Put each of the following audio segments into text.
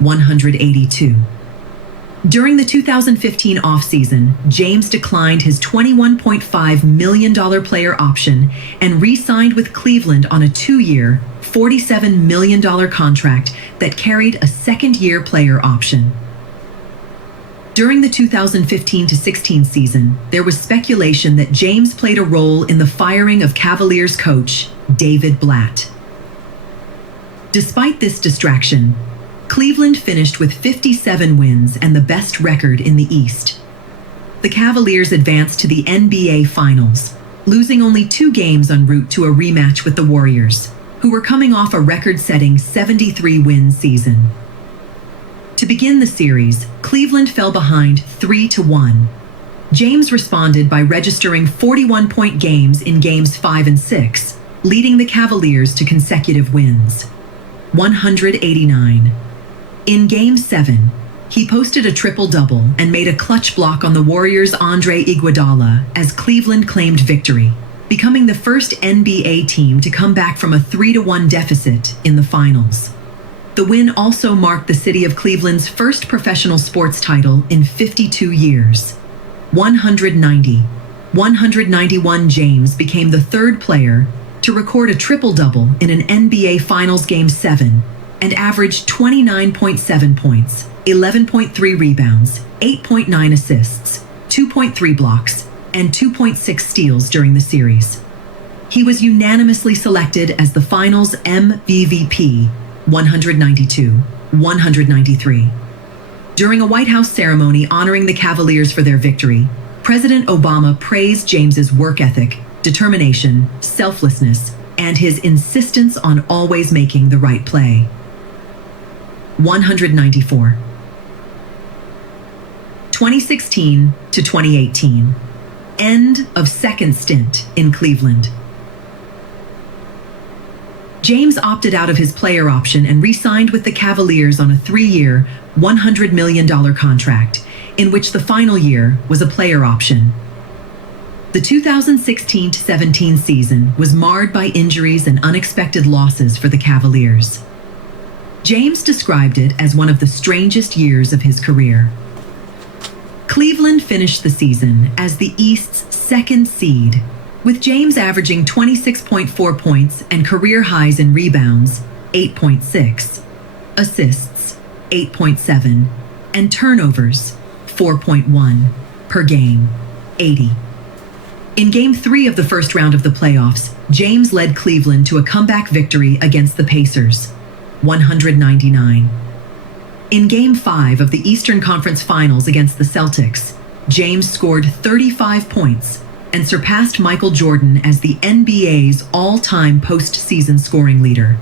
182. During the 2015 offseason, James declined his $21.5 million player option and re-signed with Cleveland on a 2-year, $47 million contract that carried a second-year player option. During the 2015-16 season, there was speculation that James played a role in the firing of Cavaliers coach David Blatt. Despite this distraction, Cleveland finished with 57 wins and the best record in the East. The Cavaliers advanced to the NBA Finals, losing only 2 games en route to a rematch with the Warriors, who were coming off a record-setting 73-win season. To begin the series, Cleveland fell behind 3-1. James responded by registering 41-point games in Games 5 and 6, leading the Cavaliers to consecutive wins. 189. In Game 7, he posted a triple-double and made a clutch block on the Warriors' Andre Iguodala as Cleveland claimed victory, becoming the first NBA team to come back from a 3-1 deficit in the finals. The win also marked the city of Cleveland's first professional sports title in 52 years. 190. 191. James became the third player to record a triple-double in an NBA Finals Game 7 and averaged 29.7 points, 11.3 rebounds, 8.9 assists, 2.3 blocks, and 2.6 steals during the series. He was unanimously selected as the Finals MVP, 192-193. During a White House ceremony honoring the Cavaliers for their victory, President Obama praised James's work ethic, determination, selflessness, and his insistence on always making the right play. 194. 2016 to 2018. End of second stint in Cleveland. James opted out of his player option and re-signed with the Cavaliers on a 3-year, $100 million contract, in which the final year was a player option. The 2016-17 season was marred by injuries and unexpected losses for the Cavaliers. James described it as one of the strangest years of his career. Cleveland finished the season as the East's second seed, with James averaging 26.4 points and career highs in rebounds, 8.6, assists, 8.7, and turnovers, 4.1, per game, 80. In Game 3 of the first round of the playoffs, James led Cleveland to a comeback victory against the Pacers, 199. In Game 5 of the Eastern Conference Finals against the Celtics, James scored 35 points and surpassed Michael Jordan as the NBA's all-time postseason scoring leader.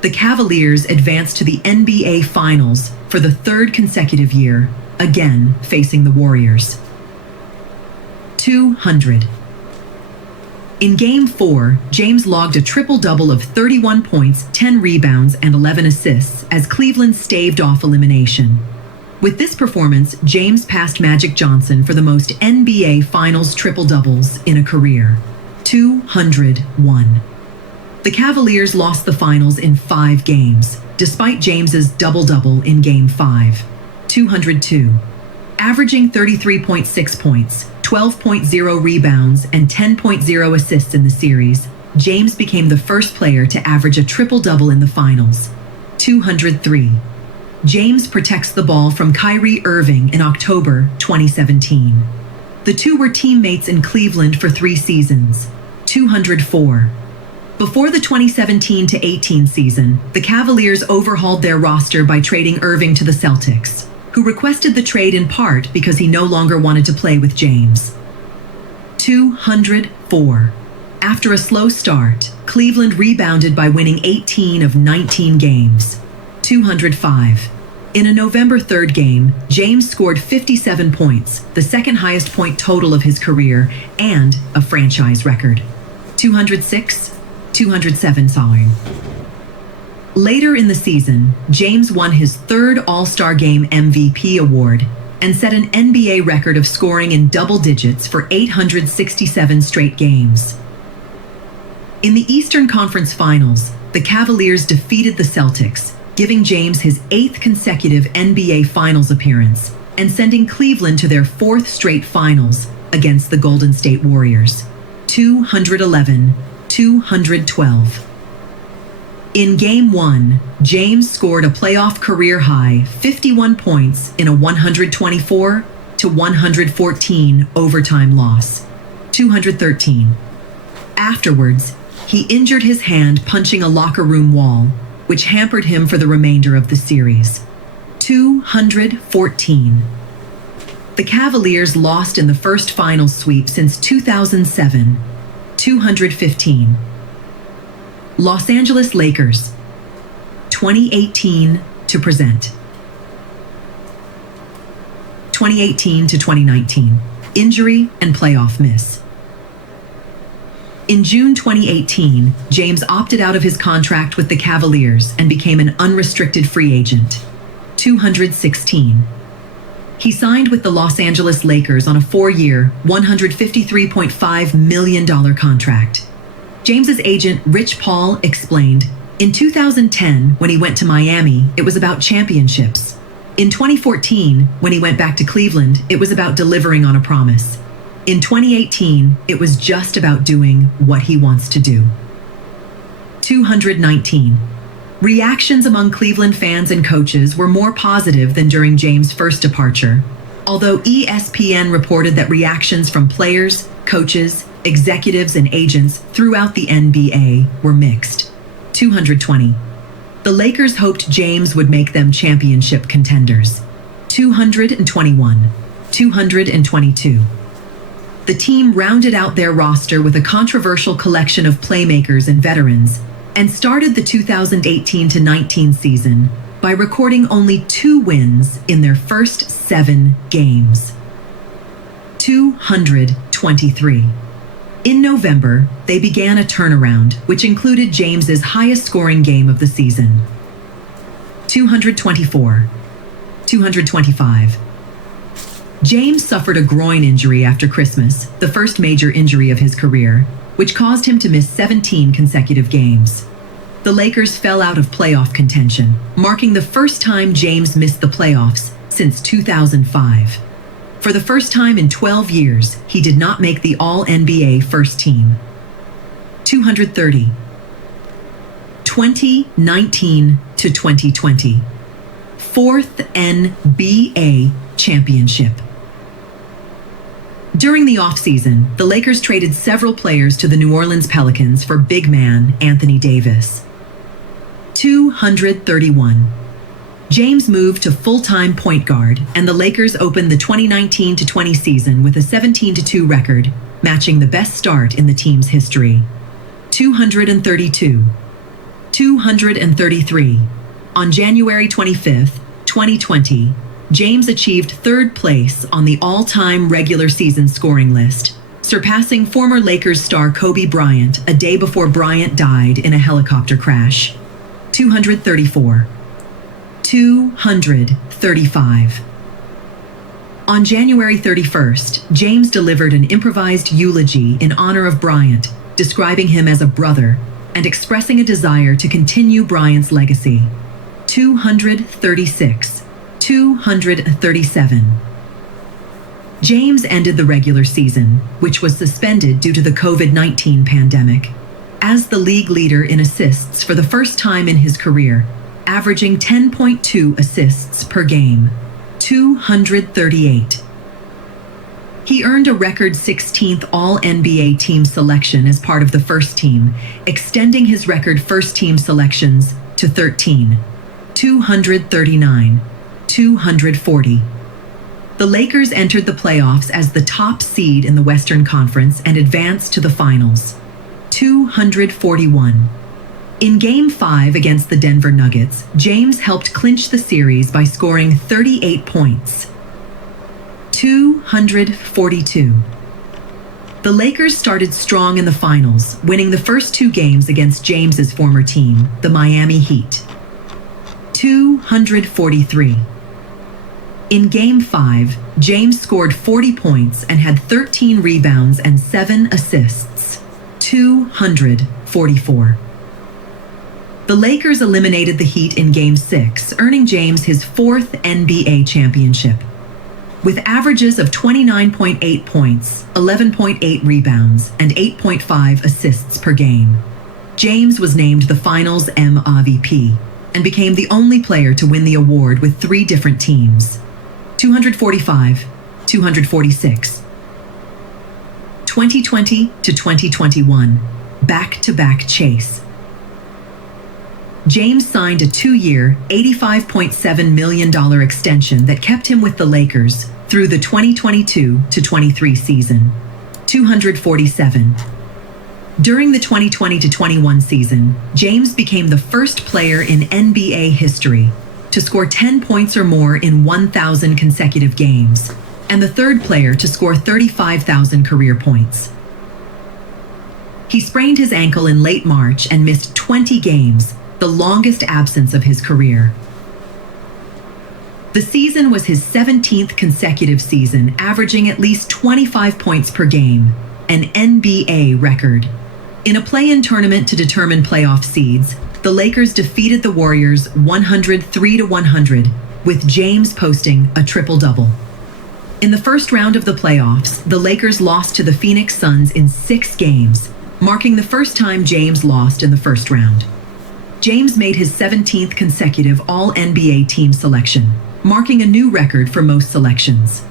The Cavaliers advanced to the NBA Finals for the 3rd consecutive year, again facing the Warriors. 200. In Game 4, James logged a triple-double of 31 points, 10 rebounds, and 11 assists as Cleveland staved off elimination. With this performance, James passed Magic Johnson for the most NBA Finals triple-doubles in a career. 201. The Cavaliers lost the finals in 5 games, despite James's double-double in Game 5. 202. Averaging 33.6 points, 12.0 rebounds, and 10.0 assists in the series, James became the first player to average a triple-double in the finals. 203. James protects the ball from Kyrie Irving in October 2017. The two were teammates in Cleveland for 3 seasons. 204. Before the 2017-18 season, the Cavaliers overhauled their roster by trading Irving to the Celtics, who requested the trade in part because he no longer wanted to play with James. 204. After a slow start, Cleveland rebounded by winning 18 of 19 games. 205. In a November 3rd game, James scored 57 points, the second highest point total of his career, and a franchise record. 206, 207. Later in the season, James won his 3rd All-Star Game MVP award and set an NBA record of scoring in double digits for 867 straight games. In the Eastern Conference Finals, the Cavaliers defeated the Celtics, giving James his 8th consecutive NBA Finals appearance and sending Cleveland to their 4th straight finals against the Golden State Warriors, 211-212. In Game 1, James scored a playoff career-high 51 points in a 124-114 overtime loss, 213. Afterwards, he injured his hand punching a locker room wall, which hampered him for the remainder of the series, 214. The Cavaliers lost in the first finals sweep since 2007, 215. Los Angeles Lakers, 2018 to present. 2018 to 2019, injury and playoff miss. In June 2018, James opted out of his contract with the Cavaliers and became an unrestricted free agent, 216. He signed with the Los Angeles Lakers on a 4-year, $153.5 million contract. James's agent, Rich Paul, explained, "In 2010, when he went to Miami, it was about championships. In 2014, when he went back to Cleveland, it was about delivering on a promise. In 2018, it was just about doing what he wants to do." 219. Reactions among Cleveland fans and coaches were more positive than during James' first departure, although ESPN reported that reactions from players, coaches, executives, and agents throughout the NBA were mixed. 220. The Lakers hoped James would make them championship contenders. 221. 222. The team rounded out their roster with a controversial collection of playmakers and veterans, and started the 2018-19 season by recording only 2 wins in their first 7 games. 223. In November, they began a turnaround, which included James's highest scoring game of the season. 224. 225. James suffered a groin injury after Christmas, the first major injury of his career, which caused him to miss 17 consecutive games. The Lakers fell out of playoff contention, marking the first time James missed the playoffs since 2005. For the first time in 12 years, he did not make the All-NBA first team. 230. 2019 to 2020. 4th NBA championship. During the offseason, the Lakers traded several players to the New Orleans Pelicans for big man Anthony Davis. 231. James moved to full-time point guard, and the Lakers opened the 2019-20 season with a 17-2 record, matching the best start in the team's history. 232. 233. On January 25, 2020, James achieved 3rd place on the all-time regular season scoring list, surpassing former Lakers star Kobe Bryant a day before Bryant died in a helicopter crash. 234. 235. On January 31st, James delivered an improvised eulogy in honor of Bryant, describing him as a brother and expressing a desire to continue Bryant's legacy. 236. 237. James ended the regular season, which was suspended due to the COVID-19 pandemic, as the league leader in assists for the first time in his career, averaging 10.2 assists per game, 238. He earned a record 16th All-NBA team selection as part of the first team, extending his record first-team selections to 13, 239, 240. The Lakers entered the playoffs as the top seed in the Western Conference and advanced to the finals, 241. In Game 5 against the Denver Nuggets, James helped clinch the series by scoring 38 points. 242. The Lakers started strong in the finals, winning the first 2 games against James's former team, the Miami Heat. 243. In Game 5, James scored 40 points and had 13 rebounds and 7 assists. 244. The Lakers eliminated the Heat in Game 6, earning James his fourth NBA championship. With averages of 29.8 points, 11.8 rebounds, and 8.5 assists per game, James was named the Finals MVP and became the only player to win the award with three different teams: 245, 246. 2020 to 2021, back-to-back chase. James signed a 2-year, $85.7 million extension that kept him with the Lakers through the 2022 to 23 season. 247. During the 2020 to 21 season, James became the first player in NBA history to score 10 points or more in 1,000 consecutive games, and the third player to score 35,000 career points. He sprained his ankle in late March and missed 20 games, the longest absence of his career. The season was his 17th consecutive season, averaging at least 25 points per game, an NBA record. In a play-in tournament to determine playoff seeds, the Lakers defeated the Warriors 103-100, with James posting a triple-double. In the first round of the playoffs, the Lakers lost to the Phoenix Suns in 6 games, marking the first time James lost in the first round. James made his 17th consecutive All-NBA team selection, marking a new record for most selections.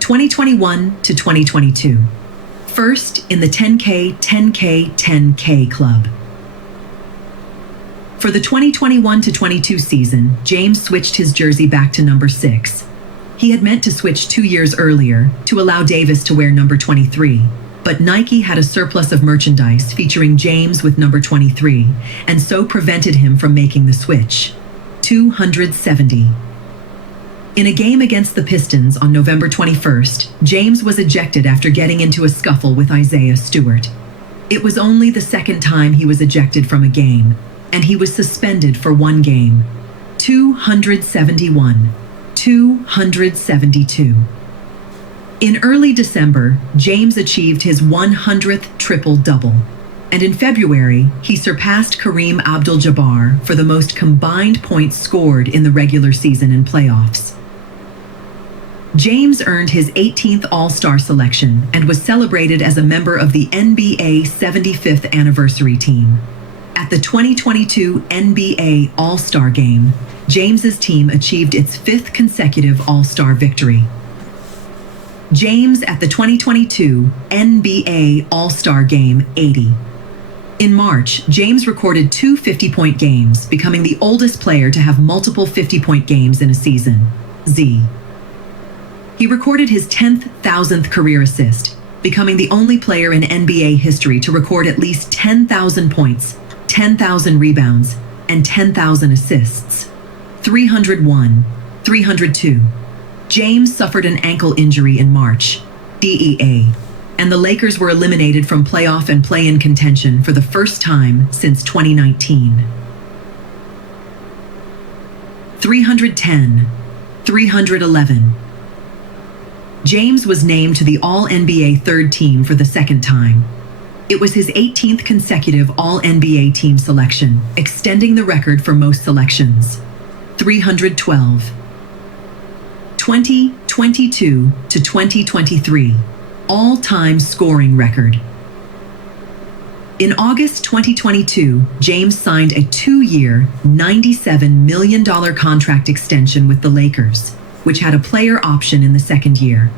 2021 to 2022. First in the 10K, 10K, 10K club. For the 2021 to 22 season, James switched his jersey back to number 6. He had meant to switch 2 years earlier to allow Davis to wear number 23, but Nike had a surplus of merchandise featuring James with number 23, and so prevented him from making the switch. 270. In a game against the Pistons on November 21st, James was ejected after getting into a scuffle with Isaiah Stewart. It was only the second time he was ejected from a game, and he was suspended for 1 game. 271. 272. In early December, James achieved his 100th triple-double, and in February, he surpassed Kareem Abdul-Jabbar for the most combined points scored in the regular season and playoffs. James earned his 18th All-Star selection and was celebrated as a member of the NBA 75th anniversary team. At the 2022 NBA All-Star Game, James's team achieved its 5th consecutive All-Star victory. James at the 2022 NBA All-Star Game 80. In March, James recorded 2 50-point games, becoming the oldest player to have multiple 50-point games in a season. He recorded his 10th 1,000th career assist, becoming the only player in NBA history to record at least 10,000 points, 10,000 rebounds, and 10,000 assists. 301. 302. James suffered an ankle injury in March, DEA, and the Lakers were eliminated from playoff and play-in contention for the first time since 2019. 310. 311. James was named to the All-NBA third team for the second time. It was his 18th consecutive All-NBA team selection, extending the record for most selections. 312. 2022 to 2023, all-time scoring record. In August 2022, James signed a 2-year, $97 million contract extension with the Lakers, which had a player option in the second year.